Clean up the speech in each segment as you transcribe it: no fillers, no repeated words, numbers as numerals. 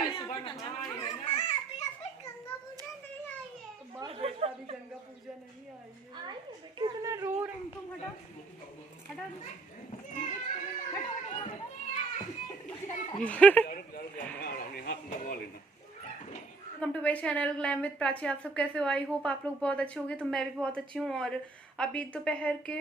अभी गंगा पूजा नहीं आई है। कितना रो रहे हैं तुम। हटा हटा welcome to my channel glam with Prachi. आप सब कैसे हो? आई होप आप लोग बहुत अच्छे होंगे। तो मैं भी बहुत अच्छी हूँ। और अभी दोपहर के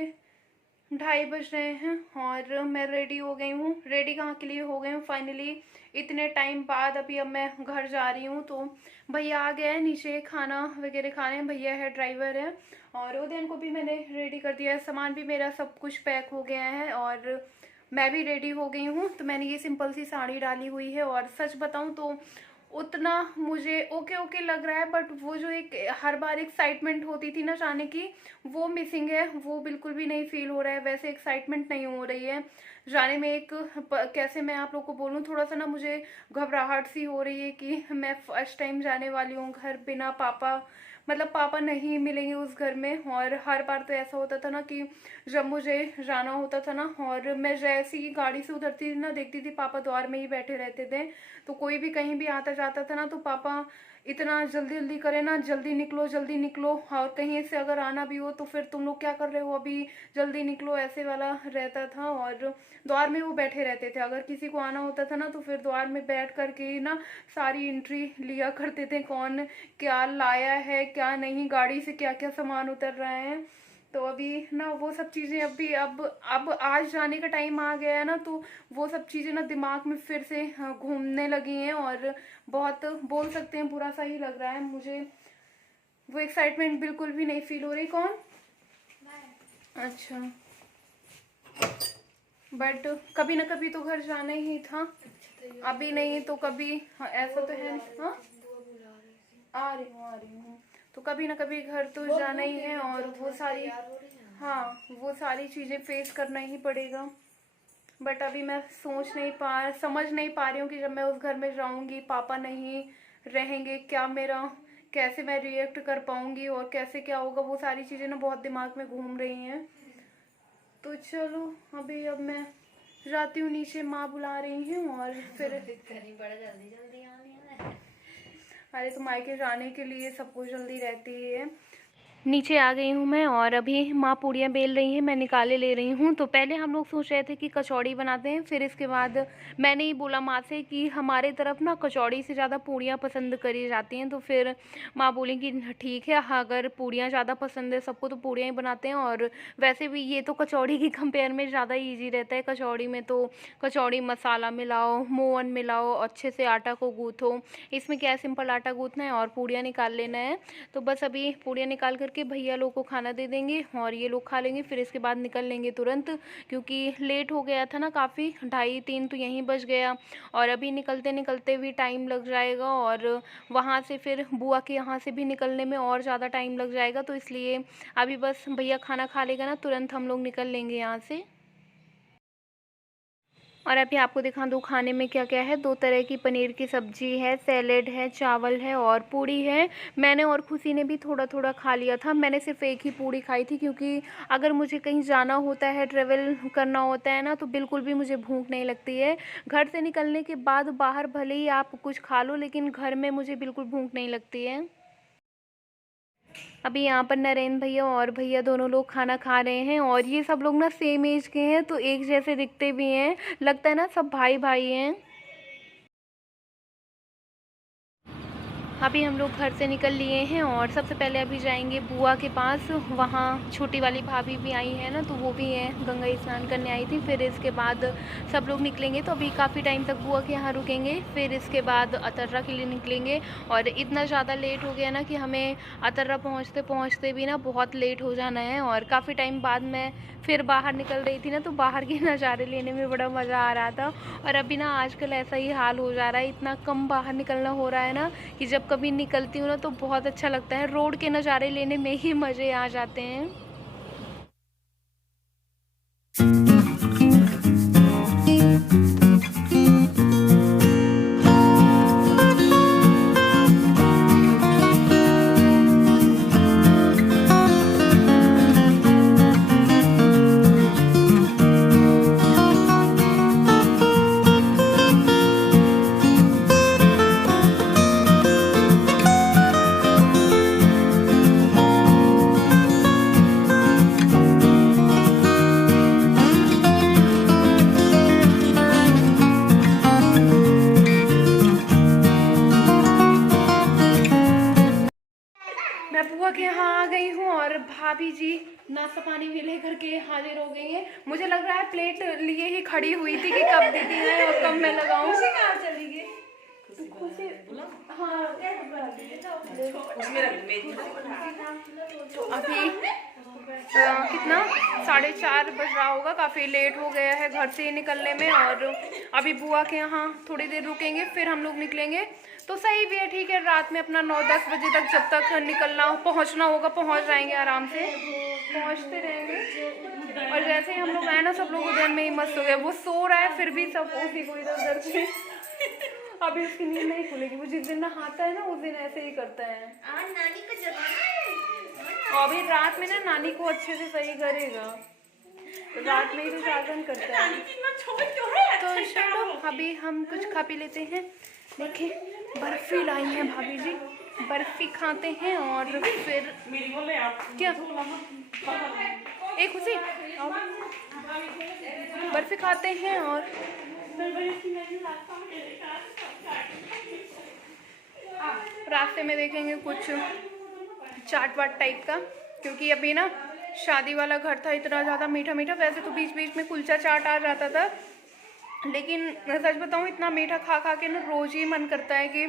2:30 बज रहे हैं और मैं रेडी हो गई हूँ। रेडी कहाँ के लिए हो गई हूँ फाइनली इतने टाइम बाद। अभी अब मैं घर जा रही हूँ। तो भैया आ गया है नीचे खाना वगैरह खाने। भैया है, ड्राइवर है। और उदयन को भी मैंने रेडी कर दिया है। सामान भी मेरा सब कुछ पैक हो गया है और मैं भी रेडी हो गई हूँ। तो मैंने ये सिंपल सी साड़ी डाली हुई है और सच बताऊँ तो उतना मुझे ओके ओके लग रहा है, बट वो जो एक हर बार एक्साइटमेंट होती थी ना जाने की, वो मिसिंग है। वो बिल्कुल भी नहीं फील हो रहा है। वैसे एक्साइटमेंट नहीं हो रही है जाने में। एक कैसे मैं आप लोग को बोलूँ, थोड़ा सा ना मुझे घबराहट सी हो रही है कि मैं फर्स्ट टाइम जाने वाली हूँ घर बिना पापा, मतलब पापा नहीं मिलेंगे उस घर में। और हर बार तो ऐसा होता था ना कि जब मुझे जाना होता था ना और मैं जैसे ही गाड़ी से उतरती थी ना, देखती थी पापा द्वार में ही बैठे रहते थे। तो कोई भी कहीं भी आता जाता था ना तो पापा इतना जल्दी जल्दी करे ना, जल्दी निकलो जल्दी निकलो। और कहीं से अगर आना भी हो तो फिर तुम लोग क्या कर रहे हो अभी, जल्दी निकलो, ऐसे वाला रहता था। और द्वार में वो बैठे रहते थे। अगर किसी को आना होता था ना तो फिर द्वार में बैठ करके ही ना सारी एंट्री लिया करते थे, कौन क्या लाया है क्या नहीं, गाड़ी से क्या क्या सामान उतर रहा है। तो अभी ना वो सब चीज़ें अभी अब आज जाने का टाइम आ गया है ना, तो वो सब चीज़ें ना दिमाग में फिर से घूमने लगी हैं और बहुत बोल सकते हैं बुरा सा ही लग रहा है मुझे। वो एक्साइटमेंट बिल्कुल भी नहीं फील हो रही। कौन? अच्छा, बट कभी ना कभी तो घर जाना ही था। अभी नहीं तो कभी। हाँ, ऐसा तो है। हाँ, आ रही हूँ। तो कभी ना कभी घर तो जाना ही है और वो सारी, हाँ, वो सारी चीज़ें फेस करना ही पड़ेगा। बट अभी मैं समझ नहीं पा रही हूँ कि जब मैं उस घर में जाऊँगी, पापा नहीं रहेंगे, क्या मेरा, कैसे मैं रिएक्ट कर पाऊँगी और कैसे क्या होगा। वो सारी चीज़ें ना बहुत दिमाग में घूम रही हैं। तो चलो अभी अब मैं जाती हूँ नीचे, माँ बुला रही हैं और फिर अरे तो मायके जाने के लिए सबको जल्दी रहती है। नीचे आ गई हूँ मैं और अभी माँ पूड़ियाँ बेल रही हैं, मैं निकाले ले रही हूँ। तो पहले हम लोग सोच रहे थे कि कचौड़ी बनाते हैं, फिर इसके बाद मैंने ही बोला माँ से कि हमारे तरफ ना कचौड़ी से ज़्यादा पूड़ियाँ पसंद करी जाती हैं। तो फिर माँ बोली कि ठीक है, अगर पूड़ियाँ ज़्यादा पसंद है सबको तो पूड़ियाँ ही बनाते हैं। और वैसे भी ये तो कचौड़ी की कंपेयर में ज़्यादा ईजी रहता है। कचौड़ी में तो कचौड़ी मसाला मिलाओ, मोवन मिलाओ, अच्छे से आटा को गूँथो। इसमें क्या है, सिंपल आटा गूँथना है और पूड़ियाँ निकाल लेना है। तो बस अभी पूड़ियाँ निकाल करके भैया लोग को खाना दे देंगे और ये लोग खा लेंगे। फिर इसके बाद निकल लेंगे तुरंत, क्योंकि लेट हो गया था ना काफ़ी, 2:30-3 तो यहीं बज गया। और अभी निकलते निकलते भी टाइम लग जाएगा और वहाँ से फिर बुआ के यहाँ से भी निकलने में और ज़्यादा टाइम लग जाएगा। तो इसलिए अभी बस भैया खाना खा लेगा ना, तुरंत हम लोग निकल लेंगे यहाँ से। और अभी आपको दिखा दूँ खाने में क्या क्या है। 2 तरह की पनीर की सब्ज़ी है, सैलेड है, चावल है और पूड़ी है। मैंने और खुशी ने भी थोड़ा थोड़ा खा लिया था। मैंने सिर्फ एक ही पूड़ी खाई थी, क्योंकि अगर मुझे कहीं जाना होता है, ट्रेवल करना होता है ना, तो बिल्कुल भी मुझे भूख नहीं लगती है। घर से निकलने के बाद बाहर भले ही आप कुछ खा लो, लेकिन घर में मुझे बिल्कुल भूख नहीं लगती है। अभी यहाँ पर नरेंद्र भैया और भैया दोनों लोग खाना खा रहे हैं और ये सब लोग ना सेम एज के हैं, तो एक जैसे दिखते भी हैं, लगता है ना सब भाई भाई हैं। अभी हम लोग घर से निकल लिए हैं और सबसे पहले अभी जाएंगे बुआ के पास। वहाँ छोटी वाली भाभी भी आई है ना, तो वो भी है, गंगा स्नान करने आई थी। फिर इसके बाद सब लोग निकलेंगे। तो अभी काफ़ी टाइम तक बुआ के यहाँ रुकेंगे, फिर इसके बाद अतर्रा के लिए निकलेंगे। और इतना ज़्यादा लेट हो गया ना कि हमें अतर्रा पहुँचते पहुँचते भी ना बहुत लेट हो जाना है। और काफ़ी टाइम बाद मैं फिर बाहर निकल रही थी ना, तो बाहर के नज़ारे लेने में बड़ा मज़ा आ रहा था। और अभी ना आजकल ऐसा ही हाल हो जा रहा है, इतना कम बाहर निकलना हो रहा है ना कि जब कभी निकलती हूँ ना तो बहुत अच्छा लगता है। रोड के नज़ारे लेने में ही मज़े आ जाते हैं। भाभी जी नाश्ता पानी भी लेकर के हाजिर हो गई है। मुझे लग रहा है प्लेट लिए ही खड़ी हुई थी कि कब दीदी है और कब मैं लगाऊं। चली गई खुशी, हाँ अभी कितना 4:30 बज रहा होगा, काफ़ी लेट हो गया है घर से निकलने में। और अभी बुआ के यहाँ थोड़ी देर रुकेंगे, फिर हम लोग निकलेंगे। तो सही भी है, ठीक है, रात में अपना 9-10 बजे तक जब तक निकलना पहुँचना होगा पहुँच जाएंगे, आराम से पहुँचते रहेंगे। और जैसे ही हम लोग आए ना, सब लोग उधर में ही मस्त हो गए। वो सो रहा है फिर भी सब उसी को इधर उधर से अभी उसकी नींद नहीं खुलेगी। वो जिस दिन नहाता है ना उस दिन ऐसे ही करता है। नानी का जमाना है। और अभी रात में ना नानी को अच्छे से सही करेगा, रात में ही तो जागरण करता है। तो चलो अभी हम कुछ खा पी लेते हैं। देखिए बर्फी लाई है भाभी जी, बर्फी खाते हैं और फिर क्या एक खुशी बर्फी खाते हैं और रास्ते में देखेंगे कुछ चाट वाट टाइप का, क्योंकि अभी ना शादी वाला घर था, इतना ज़्यादा मीठा मीठा। वैसे तो बीच बीच में कुलचा चाट आ जाता था, लेकिन सच बताऊँ इतना मीठा खा खा के ना रोज़ ही मन करता है कि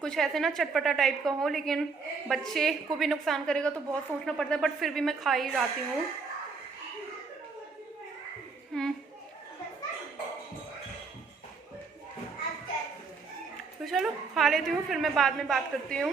कुछ ऐसे ना चटपटा टाइप का हो। लेकिन बच्चे को भी नुकसान करेगा तो बहुत सोचना पड़ता है, बट फिर भी मैं खा ही जाती हूँ। तो चलो खा लेती हूँ, फिर मैं बाद में बात करती हूँ।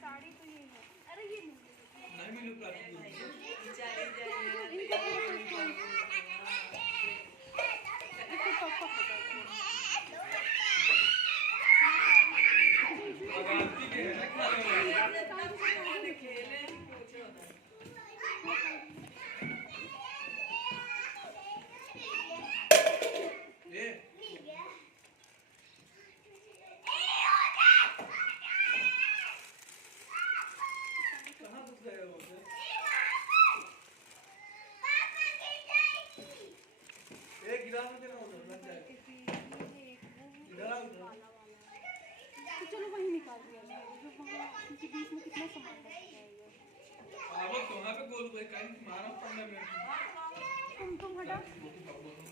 साड़ी तो ये है, अरे ये नहीं चलो वही निकाल दिया जो वहाँ उनके बीच में कितना सामान तुम हटा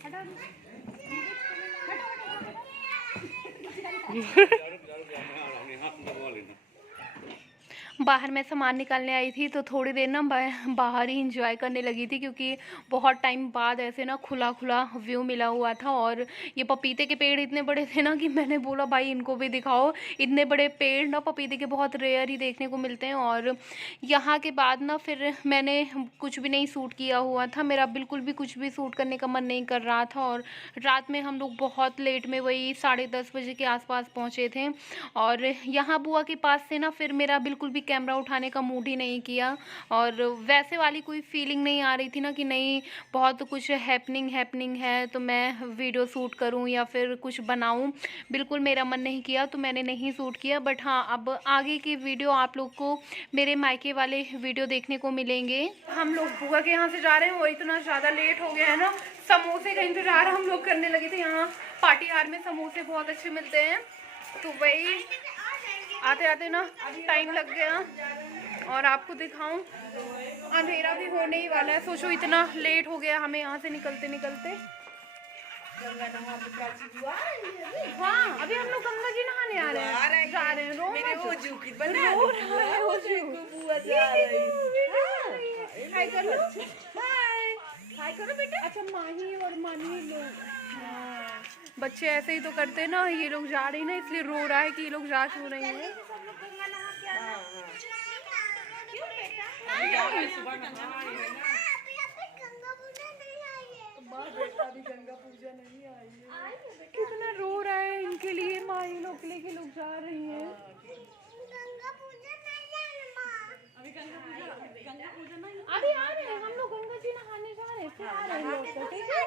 हटा बाहर मैं सामान निकालने आई थी तो थोड़ी देर ना बाहर ही इंजॉय करने लगी थी, क्योंकि बहुत टाइम बाद ऐसे ना खुला खुला व्यू मिला हुआ था। और ये पपीते के पेड़ इतने बड़े थे ना कि मैंने बोला भाई इनको भी दिखाओ। इतने बड़े पेड़ ना पपीते के बहुत रेयर ही देखने को मिलते हैं। और यहाँ के बाद ना फिर मैंने कुछ भी नहीं सूट किया हुआ था, मेरा बिल्कुल भी कुछ भी सूट करने का मन नहीं कर रहा था। और रात में हम लोग बहुत लेट में, वही 10:30 बजे के आसपास पहुँचे थे। और यहाँ बुआ के पास से ना फिर मेरा बिल्कुल भी कैमरा उठाने का मूड ही नहीं किया। और वैसे वाली कोई फीलिंग नहीं आ रही थी ना कि नहीं बहुत कुछ हैपनिंग है तो मैं वीडियो शूट करूं या फिर कुछ बनाऊं, बिल्कुल मेरा मन नहीं किया तो मैंने नहीं शूट किया। बट हाँ, अब आगे की वीडियो आप लोग को मेरे मायके वाले वीडियो देखने को मिलेंगे। हम लोग बुआ के यहाँ से जा रहे हैं, वो इतना ज़्यादा लेट हो गया है ना, समोसे का इंतज़ार हम लोग करने लगे थे। यहाँ पार्टी हार में समोसे बहुत अच्छे मिलते हैं, तो वही आते आते ना टाइम लग गया। और आपको दिखाऊं अंधेरा भी होने ही वाला है, सोचो इतना लेट हो गया हमें यहाँ से निकलते निकलते। हाँ अभी हम लोग गंगा जी नहाने आ रहे हैं, जा रहे हैं। हाय कर लो, हाय करो बेटा। अच्छा माही और मानी लोग बच्चे ऐसे ही तो करते ना, ये लोग जा रही ना इसलिए रो रहा है कि ये लोग जा क्यों रही है। गंगा पूजा नहीं आई है, कितना रो रहा है इनके लिए, माही लोग के लिए कि लोग जा रही हैं। अभी आ रहे हैं हम लोग, गंगा जी नहाने जा रहे हैं, फिर आ रहे हैं लोग, ठीक है।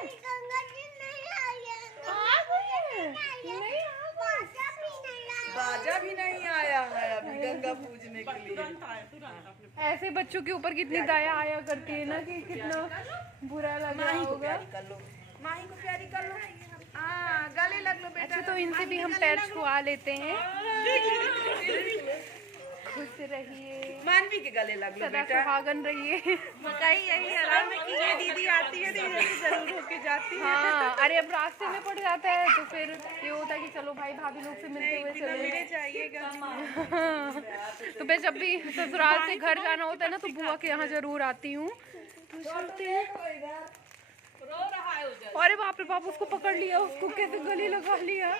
बाजा भी नहीं आया है अभी गंगा पूजने के लिए। ऐसे बच्चों के ऊपर कितनी दया आया करती है ना कि कितना बुरा लग रहा होगा। माही को प्यारी कर लो। गले लग लो बेटा। अच्छा तो इनसे भी हम पैर छुआ लेते हैं। खुश रहिए, मानवी के गले लग लो सदा बेटा। सुहागन रहिए। मकाई यही आराम है कि ये दीदी आती है तो इधर से जरूर होके जाती है। हाँ, अरे अब रास्ते में पड़ जाता है तो फिर ये होता है कि चलो भाई भाभी लोग से मिलते हुए चले जाइएगा। तो मैं जब भी ससुराल से घर जाना होता है ना तो बुआ के यहाँ जरूर आती हूँ। तो चलते हैं। अरे बाप रे बाप, उसको पकड़ लिया, उसको कैसे गले लगा लिया।